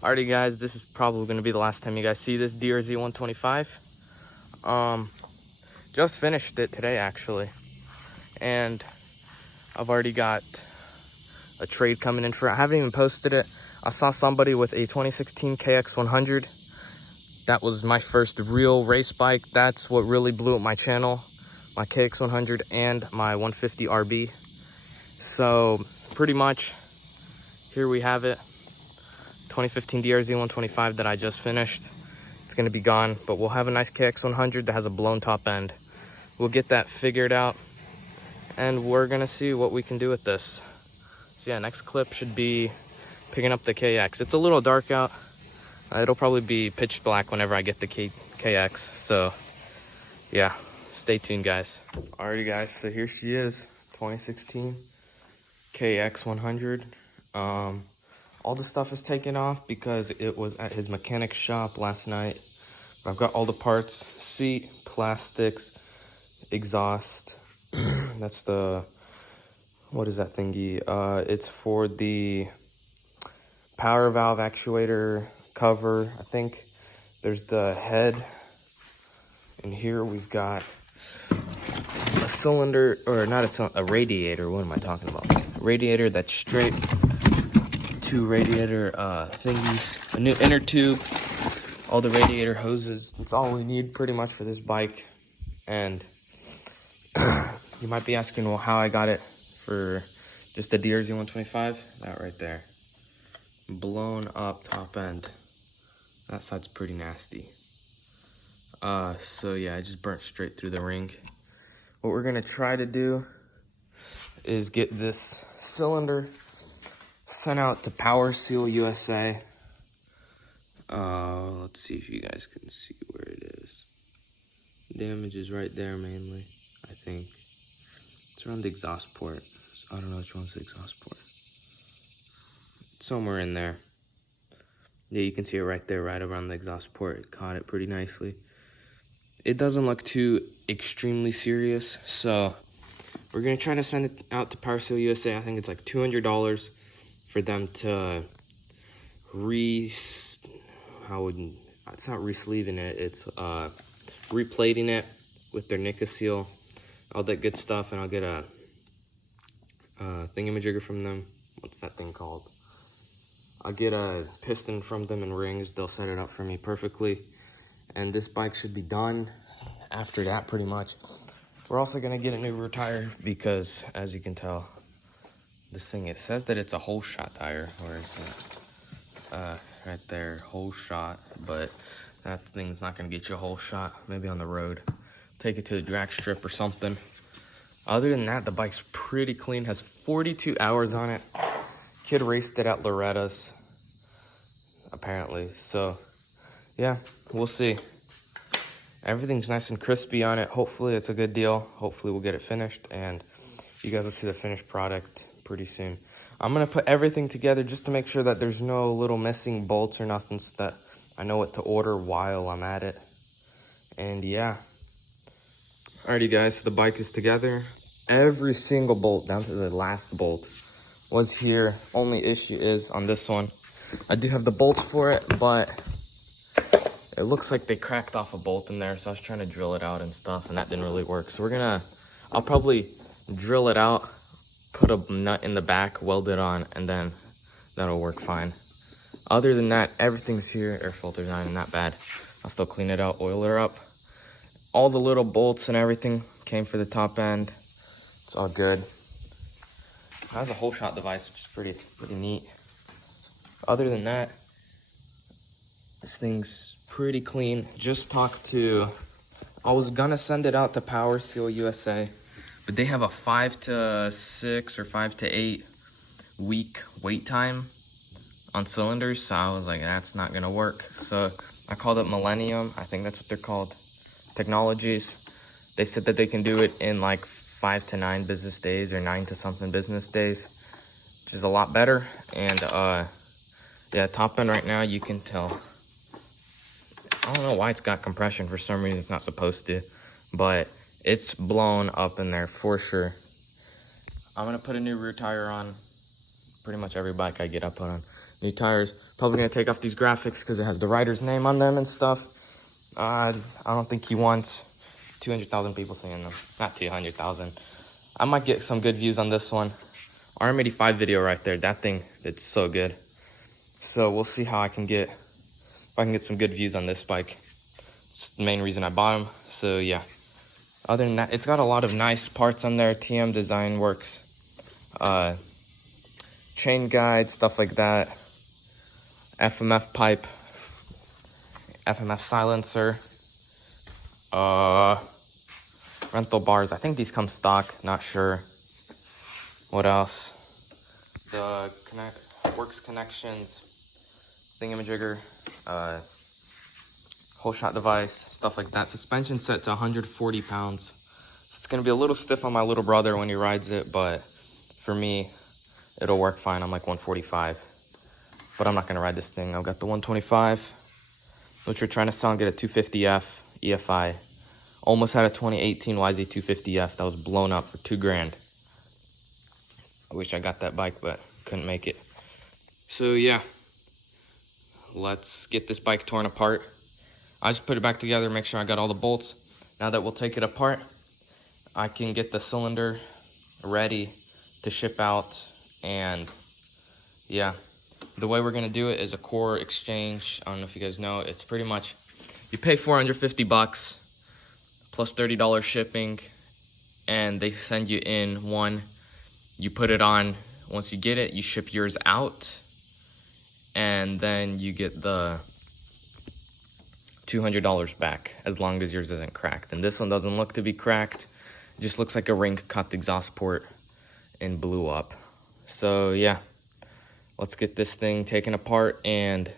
Alrighty guys, this is probably going to be the last time you guys see this DRZ 125. Just finished it today actually, and I've already got a trade coming in for it. I haven't even posted it. I saw somebody with a 2016 KX100. That was my first real race bike. That's what really blew up my channel, my KX100 and my 150 RB. So pretty much here we have it. 2015 DRZ 125 that I just finished. It's going to be gone, but we'll have a nice KX100 that has a blown top end. We'll get that figured out, and we're going to see what we can do with this. So yeah, next clip should be picking up the KX. It's a little dark out. It'll probably be pitch black whenever I get the KX. So yeah, stay tuned guys. Alrighty guys, so here she is, 2016 KX100. All the stuff is taken off because it was at his mechanic's shop last night. I've got all the parts: seat, plastics, exhaust. That's the, what is that thingy? It's for the power valve actuator cover, I think. There's the head. And here we've got a cylinder, or not a cylinder, a radiator. What am I talking about? A radiator that's straight. Two radiator thingies, a new inner tube, all the radiator hoses. That's all we need pretty much for this bike. And you might be asking, well, how I got it for just the DRZ 125. That right there, blown up top end. That side's pretty nasty. So yeah, I just burnt straight through the ring. What we're gonna try to do is get this cylinder sent out to Power Seal USA. Let's see if you guys can see where it is. Damage is right there mainly, I think. It's around the exhaust port. I don't know which one's the exhaust port. Somewhere in there. Yeah, you can see it right there, right around the exhaust port. It caught it pretty nicely. It doesn't look too extremely serious, so we're gonna try to send it out to Power Seal USA. I think it's like $200 for them to it's not re-sleeving it, it's replating it with their Nika seal, all that good stuff. And I'll get a thingamajigger from them. What's that thing called? I'll get a piston from them and rings. They'll set it up for me perfectly, and this bike should be done after that pretty much. We're also gonna get a new rear tire because, as you can tell, this thing, it says that it's a whole shot tire. Where is it? Right there, whole shot. But that thing's not gonna get you a whole shot. Maybe on the road. Take it to the drag strip or something. Other than that, the bike's pretty clean. Has 42 hours on it. Kid raced it at Loretta's, apparently. So yeah, we'll see. Everything's nice and crispy on it. Hopefully it's a good deal. Hopefully we'll get it finished, and you guys will see the finished product pretty soon. I'm gonna put everything together just to make sure that there's no little missing bolts or nothing, so that I know what to order while I'm at it. And yeah. Alrighty guys, so the bike is together. Every single bolt, down to the last bolt, was here. Only issue is on this one, I do have the bolts for it, but it looks like they cracked off a bolt in there, so I was trying to drill it out and stuff, and that didn't really work. So I'll probably drill it out, put a nut in the back, weld it on, and then that'll work fine. Other than that, everything's here. Air filter's not even that bad. I'll still clean it out, oil her up. All the little bolts and everything came for the top end. It's all good. It has a whole shot device, which is pretty neat. Other than that, this thing's pretty clean. Just talked to, I was gonna send it out to Power Seal USA, but they have a 5 to 6 or 5 to 8 week wait time on cylinders, so I was like, that's not gonna work. So I called up Millennium, I think that's what they're called, Technologies. They said that they can do it in like 5 to 9 business days, or 9 to something business days, which is a lot better. And yeah, top end right now, you can tell, I don't know why it's got compression. For some reason it's not supposed to, but it's blown up in there for sure. I'm gonna put a new rear tire on pretty much every bike I get up on. new tires. Probably gonna take off these graphics because it has the rider's name on them and stuff. I don't think he wants 200,000 people seeing them. Not 200,000. I might get some good views on this one. RM85 video right there. That thing, it's so good. So we'll see how I can get, if I can get some good views on this bike. It's the main reason I bought him. So yeah. Other than that, it's got a lot of nice parts on there. TM Design Works. Chain guide, stuff like that. FMF pipe. FMF silencer. Rental bars. I think these come stock. Not sure. What else? The works connections. Thingamajigger. Whole shot device. Stuff like that. Suspension set to 140 pounds. So it's going to be a little stiff on my little brother when he rides it. But for me, it'll work fine. I'm like 145. But I'm not going to ride this thing. I've got the 125. Which we're trying to sell and get a 250F EFI. Almost had a 2018 YZ250F that was blown up for $2,000. I wish I got that bike, but couldn't make it. So yeah, let's get this bike torn apart. I just put it back together, make sure I got all the bolts. Now that we'll take it apart, I can get the cylinder ready to ship out. And yeah, the way we're gonna do it is a core exchange. I don't know if you guys know, it's pretty much, you pay 450 bucks plus $30 shipping, and they send you in one. You put it on, once you get it, you ship yours out, and then you get the $200 back, as long as yours isn't cracked. And this one doesn't look to be cracked. It just looks like a ring cut the exhaust port and blew up. So yeah, let's get this thing taken apart and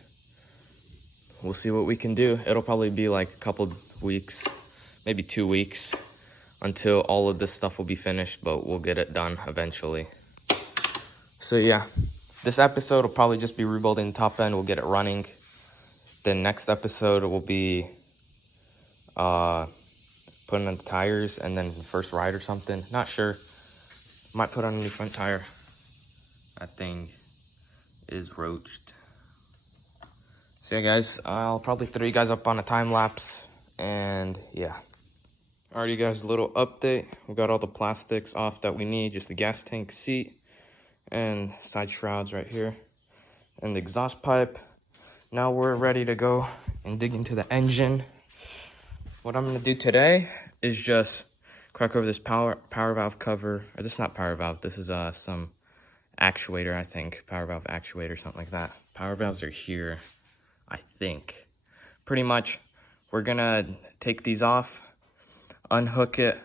we'll see what we can do. It'll probably be like a couple weeks, maybe 2 weeks, until all of this stuff will be finished, but we'll get it done eventually. So yeah, this episode will probably just be rebuilding the top end. We'll get it running. The next episode will be putting on the tires and then the first ride or something. Not sure. Might put on a new front tire. That thing is roached. So yeah guys, I'll probably throw you guys up on a time lapse, and yeah. Alright, you guys, a little update. We got all the plastics off that we need, just the gas tank seat and side shrouds right here and the exhaust pipe. Now we're ready to go and dig into the engine. What I'm gonna do today is just crack over this power valve cover. Or this is not power valve, this is some actuator, I think. Power valve actuator, something like that. Power valves are here, I think. Pretty much, we're gonna take these off, unhook it,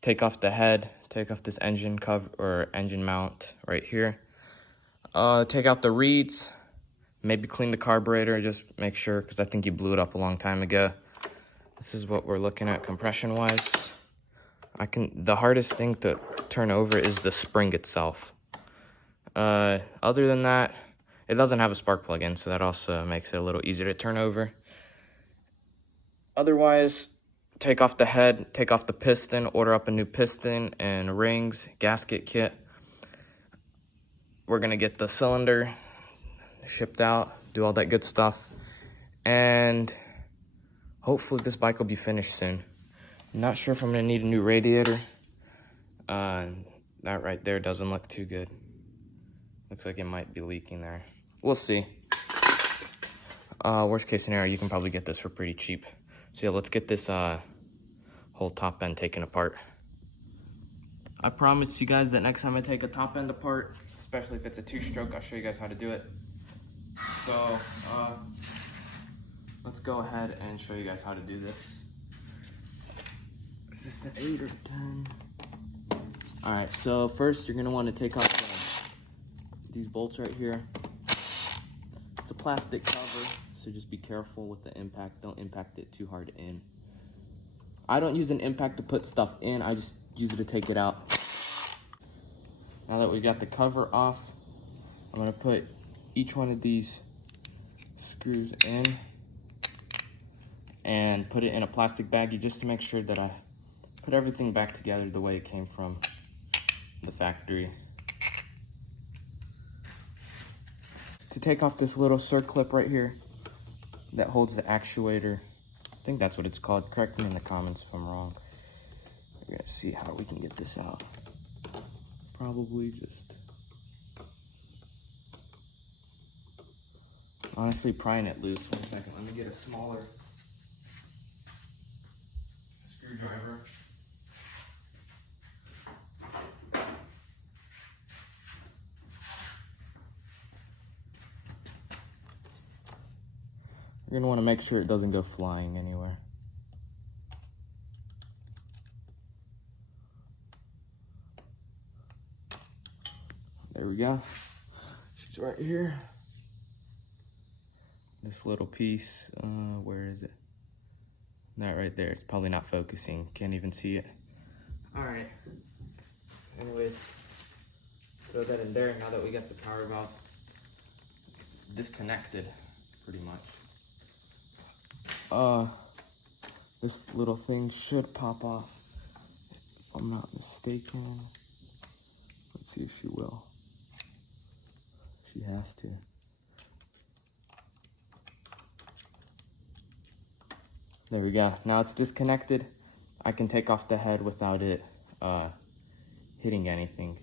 take off the head, take off this engine cover or engine mount right here. Take out the reeds, maybe clean the carburetor, just make sure, because I think you blew it up a long time ago. This is what we're looking at compression wise. The hardest thing to turn over is the spring itself. Other than that, it doesn't have a spark plug in, so that also makes it a little easier to turn over. Otherwise, take off the head, take off the piston, order up a new piston and rings, gasket kit. We're gonna get the cylinder shipped out, do all that good stuff, and hopefully this bike will be finished soon. Not sure if I'm gonna need a new radiator. That right there doesn't look too good. Looks like it might be leaking there. We'll see. Worst case scenario, you can probably get this for pretty cheap. So yeah, let's get this whole top end taken apart. I promise you guys that next time I take a top end apart, especially if it's a 2-stroke, I'll show you guys how to do it. So let's go ahead and show you guys how to do this. Is this an 8 or a 10? All right, so first you're gonna want to take off these bolts right here. It's a plastic cover, so just be careful with the impact. Don't impact it too hard in. I don't use an impact to put stuff in, I just use it to take it out. Now that we got the cover off, I'm gonna put each one of these screws in and put it in a plastic baggie just to make sure that I put everything back together the way it came from the factory. to take off this little circlip right here that holds the actuator. I think that's what it's called. Correct me in the comments if I'm wrong. We're gonna see how we can get this out. Probably just... honestly, prying it loose. 1 second, let me get a smaller screwdriver. You're gonna wanna make sure it doesn't go flying anywhere. There we go. She's right here. This little piece, where is it? That right there. It's probably not focusing. Can't even see it. All right. Anyways, throw that in there. Now that we got the power valve disconnected, pretty much. This little thing should pop off, if I'm not mistaken. Let's see if she will. She has to. There we go. Now it's disconnected. I can take off the head without it hitting anything.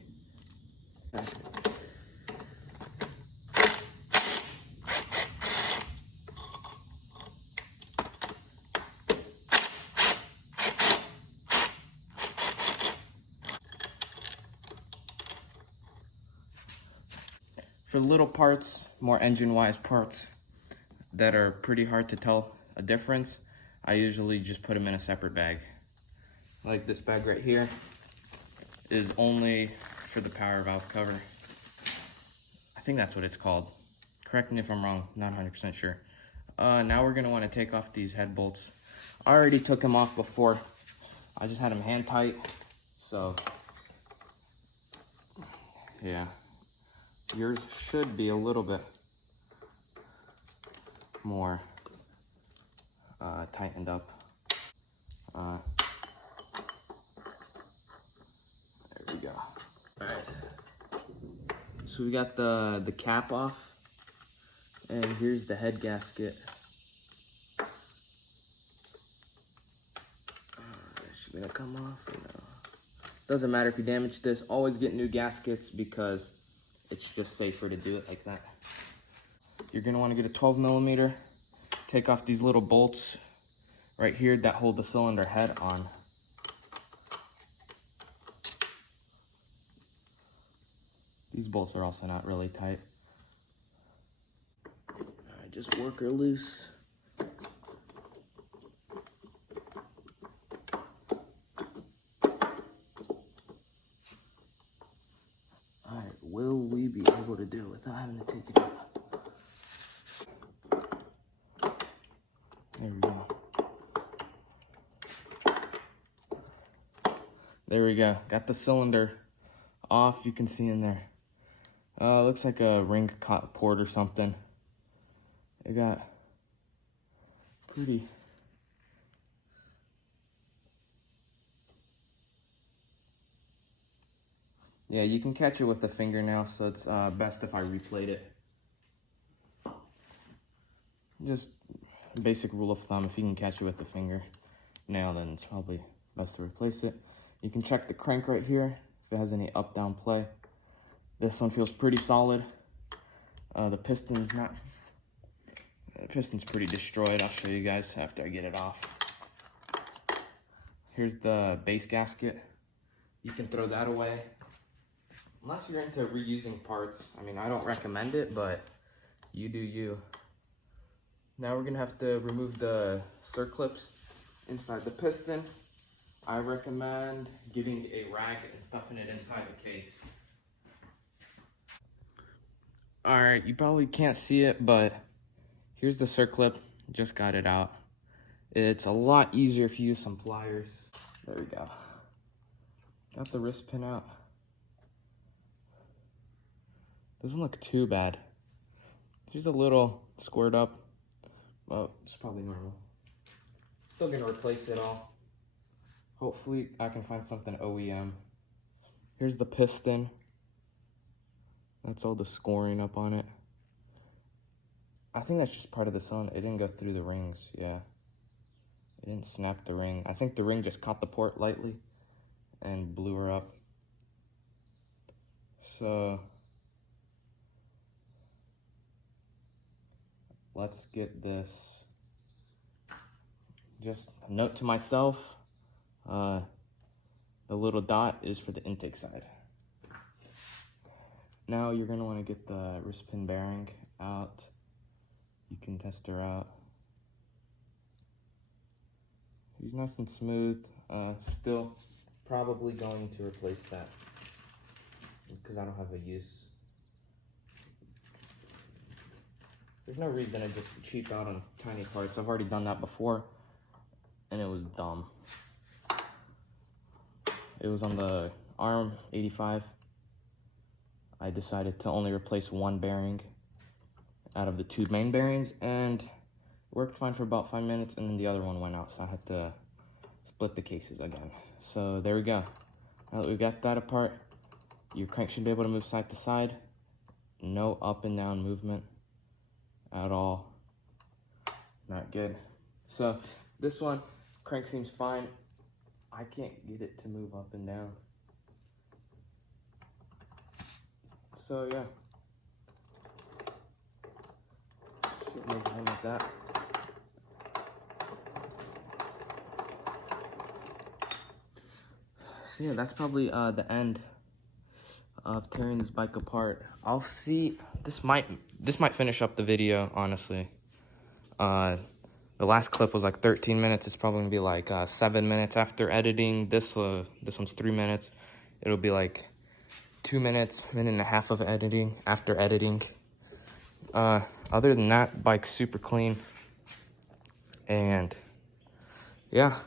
For little parts, more engine-wise parts that are pretty hard to tell a difference, I usually just put them in a separate bag. Like this bag right here is only for the power valve cover. I think that's what it's called. Correct me if I'm wrong, not 100% sure. Now we're gonna wanna take off these head bolts. I already took them off before. I just had them hand tight, so yeah. Yours should be a little bit more tightened up. There we go. All right. So we got the cap off, and here's the head gasket. Is she gonna come off or no? Doesn't matter if you damage this. Always get new gaskets because it's just safer to do it like that. You're gonna wanna get a 12mm. Take off these little bolts right here that hold the cylinder head on. These bolts are also not really tight. All right, just work her loose. All right, will we be able to do it without having to take it out? There we go. There we go. Got the cylinder off. You can see in there. Looks like a ring port or something. It got pretty. Yeah, you can catch it with a fingernail, so it's best if I replate it. Just basic rule of thumb, if you can catch it with the fingernail, then it's probably best to replace it. You can check the crank right here, if it has any up-down play. This one feels pretty solid. The piston's pretty destroyed. I'll show you guys after I get it off. Here's the base gasket. You can throw that away. Unless you're into reusing parts. I mean, I don't recommend it, but you do you. Now we're gonna have to remove the circlips inside the piston. I recommend getting a rag and stuffing it inside the case. All right, you probably can't see it, but here's the circlip. Just got it out. It's a lot easier if you use some pliers. There we go. Got the wrist pin out. Doesn't look too bad. Just a little squared up. Well, it's probably normal. Still gonna replace it all. Hopefully I can find something OEM. Here's the piston. That's all the scoring up on it. I think that's just part of the cylinder. It didn't go through the rings, yeah. It didn't snap the ring. I think the ring just caught the port lightly and blew her up. So let's get this. Just a note to myself, the little dot is for the intake side. Now you're gonna wanna get the wrist pin bearing out. You can test her out. She's nice and smooth. Still probably going to replace that because I don't have a use. There's no reason to just cheap out on tiny parts. I've already done that before and it was dumb. It was on the arm 85. I decided to only replace one bearing out of the 2 main bearings, and it worked fine for about 5 minutes, and then the other one went out, so I had to split the cases again. So there we go. Now that we got that apart, your crank should be able to move side to side. No up and down movement at all. Not good. So this one, crank seems fine. I can't get it to move up and down. So yeah. Should move on like that. So yeah, that's probably the end of tearing this bike apart. I'll see. This might finish up the video, honestly. The last clip was like 13 minutes. It's probably gonna be like 7 minutes after editing. This one's 3 minutes. It'll be like 2 minutes, minute and a half of editing after editing. Other than that, bike's super clean. And yeah,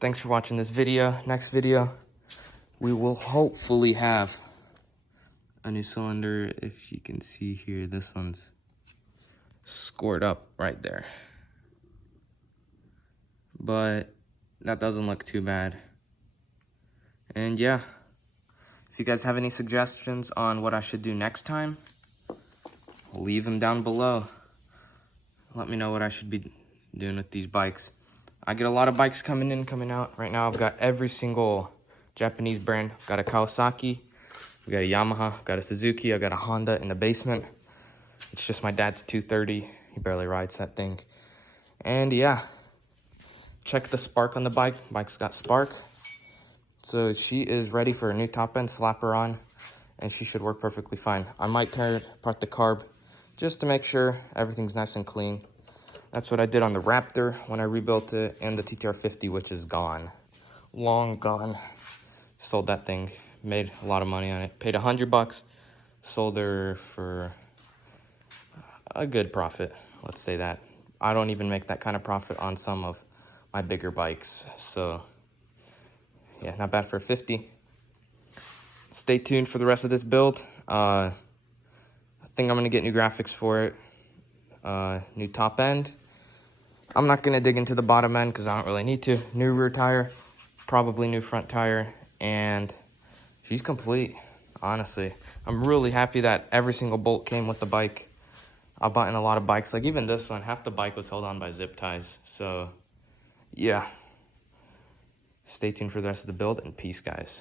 thanks for watching this video. Next video, we will hopefully have a new cylinder. If you can see here, this one's scored up right there. But that doesn't look too bad. And yeah, if you guys have any suggestions on what I should do next time, leave them down below. Let me know what I should be doing with these bikes. I get a lot of bikes coming in, coming out. Right now I've got every single Japanese brand. I've got a Kawasaki, I've got a Yamaha, I've got a Suzuki, I've got a Honda in the basement. It's just my dad's 230. He barely rides that thing. And yeah, check the spark on the bike. Bike's got spark. So she is ready for a new top end, slap her on, and she should work perfectly fine. I might tear apart the carb just to make sure everything's nice and clean. That's what I did on the Raptor when I rebuilt it, and the TTR50, which is gone. Long gone. Sold that thing, made a lot of money on it. Paid $100, sold her for a good profit, let's say that. I don't even make that kind of profit on some of my bigger bikes, so yeah, not bad for a 50. Stay tuned for the rest of this build. I think I'm gonna get new graphics for it. New top end. I'm not gonna dig into the bottom end because I don't really need to. New rear tire, probably new front tire, and she's complete, honestly. I'm really happy that every single bolt came with the bike. I bought in a lot of bikes, like even this one, half the bike was held on by zip ties. So yeah, stay tuned for the rest of the build, and peace, guys.